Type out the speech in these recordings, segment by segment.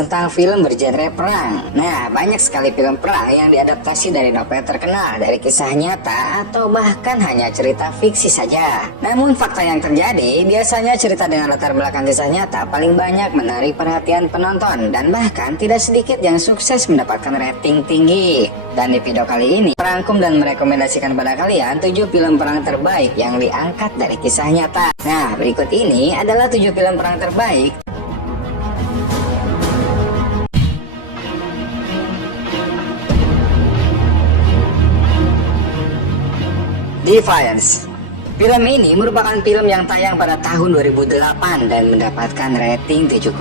tentang film bergenre perang. Nah, banyak sekali film perang yang diadaptasi dari novel terkenal, dari kisah nyata, atau bahkan hanya cerita fiksi saja. Namun fakta yang terjadi, biasanya cerita dengan latar belakang kisah nyata paling banyak menarik perhatian penonton, dan bahkan tidak sedikit yang sukses mendapatkan rating tinggi. Dan di video kali ini, merangkum dan merekomendasikan pada kalian 7 film perang terbaik yang diangkat dari kisah nyata. Nah, berikut ini adalah 7 film perang terbaik. Defiance. Film ini merupakan film yang tayang pada tahun 2008 dan mendapatkan rating 7,2.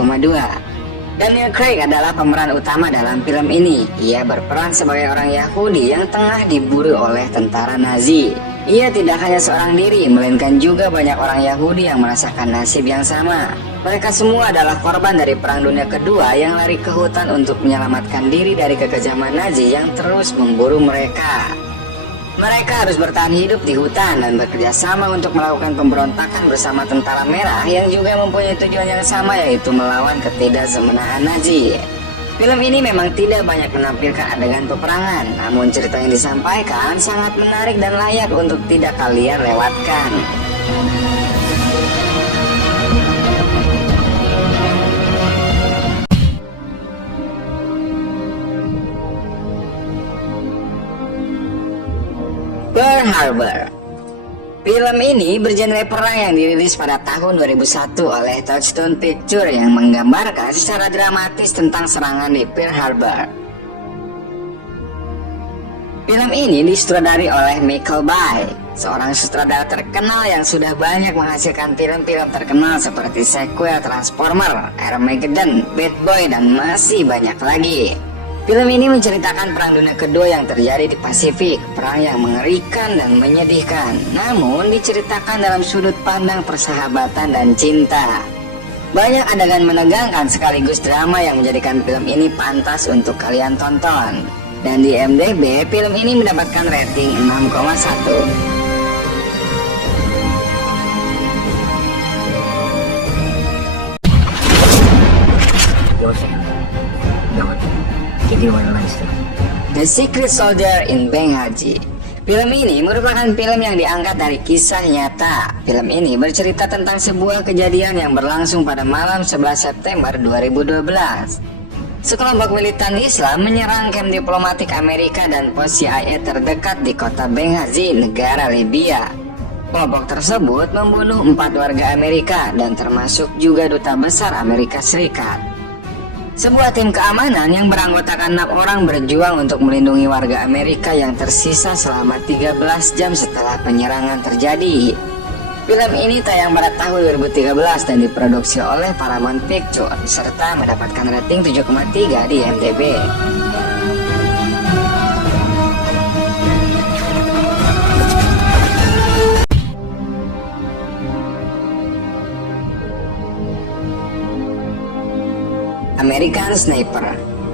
Daniel Craig adalah pemeran utama dalam film ini. Ia berperan sebagai orang Yahudi yang tengah diburu oleh tentara Nazi. Ia tidak hanya seorang diri, melainkan juga banyak orang Yahudi yang merasakan nasib yang sama. Mereka semua adalah korban dari Perang Dunia Kedua yang lari ke hutan untuk menyelamatkan diri dari kekejaman Nazi yang terus memburu mereka. Mereka harus bertahan hidup di hutan dan bekerja sama untuk melakukan pemberontakan bersama tentara merah yang juga mempunyai tujuan yang sama, yaitu melawan ketidaksemenangan Nazi. Film ini memang tidak banyak menampilkan adegan peperangan, namun cerita yang disampaikan sangat menarik dan layak untuk tidak kalian lewatkan. Pearl Harbor. Film ini bergenre perang yang dirilis pada tahun 2001 oleh Touchstone Pictures yang menggambarkan secara dramatis tentang serangan di Pearl Harbor. Film ini disutradari oleh Michael Bay, seorang sutradara terkenal yang sudah banyak menghasilkan film-film terkenal seperti sequel Transformer, Armageddon, Bad Boy, dan masih banyak lagi. Film ini menceritakan Perang Dunia Kedua yang terjadi di Pasifik, perang yang mengerikan dan menyedihkan, namun diceritakan dalam sudut pandang persahabatan dan cinta. Banyak adegan menegangkan sekaligus drama yang menjadikan film ini pantas untuk kalian tonton. Dan di IMDb, film ini mendapatkan rating 6,1. The Secret Soldier in Benghazi. Film ini merupakan film yang diangkat dari kisah nyata. Film ini bercerita tentang sebuah kejadian yang berlangsung pada malam 11 September 2012. Sekelompok militan Islam menyerang kamp diplomatik Amerika dan pos CIA terdekat di kota Benghazi, negara Libya. Kelompok tersebut membunuh 4 warga Amerika dan termasuk juga duta besar Amerika Serikat. Sebuah tim keamanan yang beranggotakan 6 orang berjuang untuk melindungi warga Amerika yang tersisa selama 13 jam setelah penyerangan terjadi. Film ini tayang pada tahun 2013 dan diproduksi oleh Paramount Pictures serta mendapatkan rating 7,3 di IMDb. American Sniper.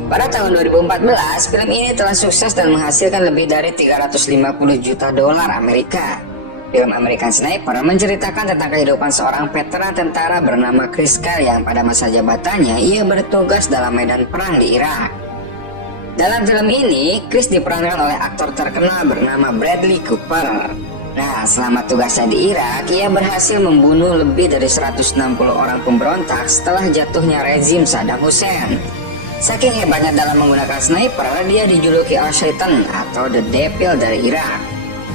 Pada tahun 2014, film ini telah sukses dan menghasilkan lebih dari 350 juta dolar Amerika. Film American Sniper menceritakan tentang kehidupan seorang veteran tentara bernama Chris Kyle yang pada masa jabatannya ia bertugas dalam medan perang di Irak. Dalam film ini, Chris diperankan oleh aktor terkenal bernama Bradley Cooper. Nah, selama tugasnya di Irak, ia berhasil membunuh lebih dari 160 orang pemberontak setelah jatuhnya rezim Saddam Hussein. Saking hebatnya dalam menggunakan sniper, dia dijuluki Al-Shaitan atau The Devil dari Irak.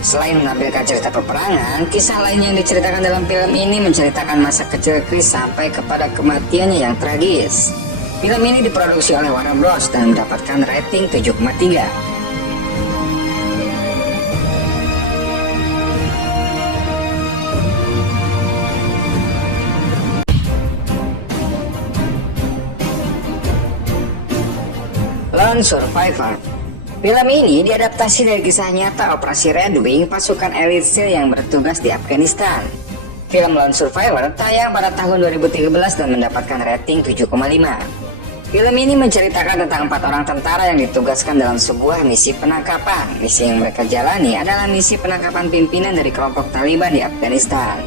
Selain menampilkan cerita peperangan, kisah lain yang diceritakan dalam film ini menceritakan masa kecil Chris sampai kepada kematiannya yang tragis. Film ini diproduksi oleh Warner Bros dan mendapatkan rating 7,3. Lone Survivor. Film ini diadaptasi dari kisah nyata Operasi Red Wing, pasukan elit SEAL yang bertugas di Afghanistan. Film Lone Survivor tayang pada tahun 2013 dan mendapatkan rating 7,5. Film ini menceritakan tentang 4 orang tentara yang ditugaskan dalam sebuah misi penangkapan. Misi yang mereka jalani adalah misi penangkapan pimpinan dari kelompok Taliban di Afghanistan.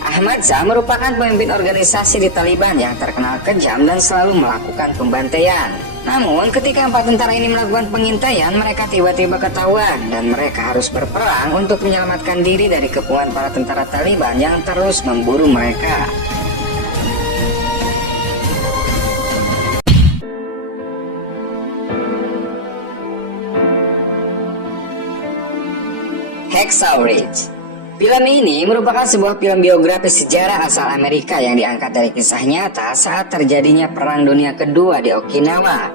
Ahmad Shah merupakan pemimpin organisasi di Taliban yang terkenal kejam dan selalu melakukan pembantaian. Namun ketika 4 tentara ini melakukan pengintaian, mereka tiba-tiba ketahuan dan mereka harus berperang untuk menyelamatkan diri dari kepungan para tentara Taliban yang terus memburu mereka. Hacksaw Ridge. Film ini merupakan sebuah film biografi sejarah asal Amerika yang diangkat dari kisah nyata saat terjadinya Perang Dunia Kedua di Okinawa.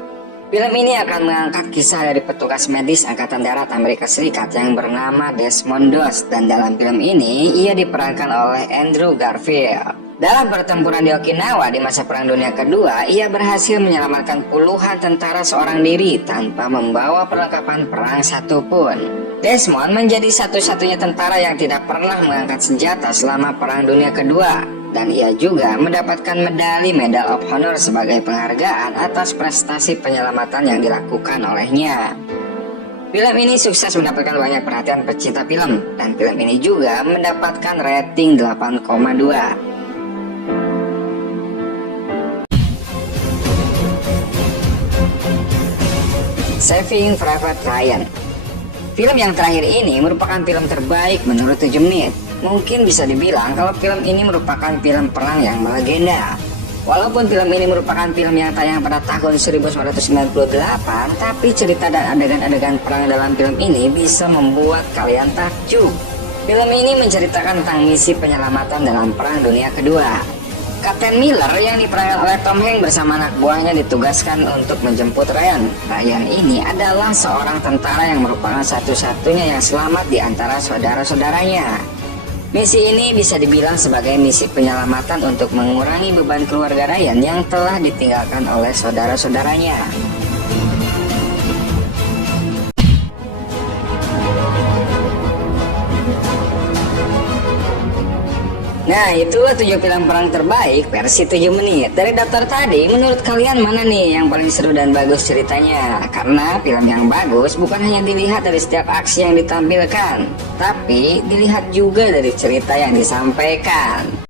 Film ini akan mengangkat kisah dari petugas medis Angkatan Darat Amerika Serikat yang bernama Desmond Doss, dan dalam film ini ia diperankan oleh Andrew Garfield. Dalam pertempuran di Okinawa di masa Perang Dunia Kedua, ia berhasil menyelamatkan puluhan tentara seorang diri tanpa membawa perlengkapan perang satupun. Desmond menjadi satu-satunya tentara yang tidak pernah mengangkat senjata selama Perang Dunia Kedua, dan ia juga mendapatkan medali Medal of Honor sebagai penghargaan atas prestasi penyelamatan yang dilakukan olehnya. Film ini sukses mendapatkan banyak perhatian pecinta film, dan film ini juga mendapatkan rating 8,2. Saving Private Ryan. Film yang terakhir ini merupakan film terbaik menurut 7 menit. Mungkin bisa dibilang kalau film ini merupakan film perang yang melegenda. Walaupun film ini merupakan film yang tayang pada tahun 1998, tapi cerita dan adegan-adegan perang dalam film ini bisa membuat kalian takjub. Film ini menceritakan tentang misi penyelamatan dalam Perang Dunia Kedua. Kapten Miller yang diperankan oleh Tom Hanks bersama anak buahnya ditugaskan untuk menjemput Ryan. Ryan ini adalah seorang tentara yang merupakan satu-satunya yang selamat di antara saudara-saudaranya. Misi ini bisa dibilang sebagai misi penyelamatan untuk mengurangi beban keluarga Ryan yang telah ditinggalkan oleh saudara-saudaranya. Nah, itulah 7 film perang terbaik versi 7 menit. Dari daftar tadi, menurut kalian mana nih yang paling seru dan bagus ceritanya? Karena film yang bagus bukan hanya dilihat dari setiap aksi yang ditampilkan, tapi dilihat juga dari cerita yang disampaikan.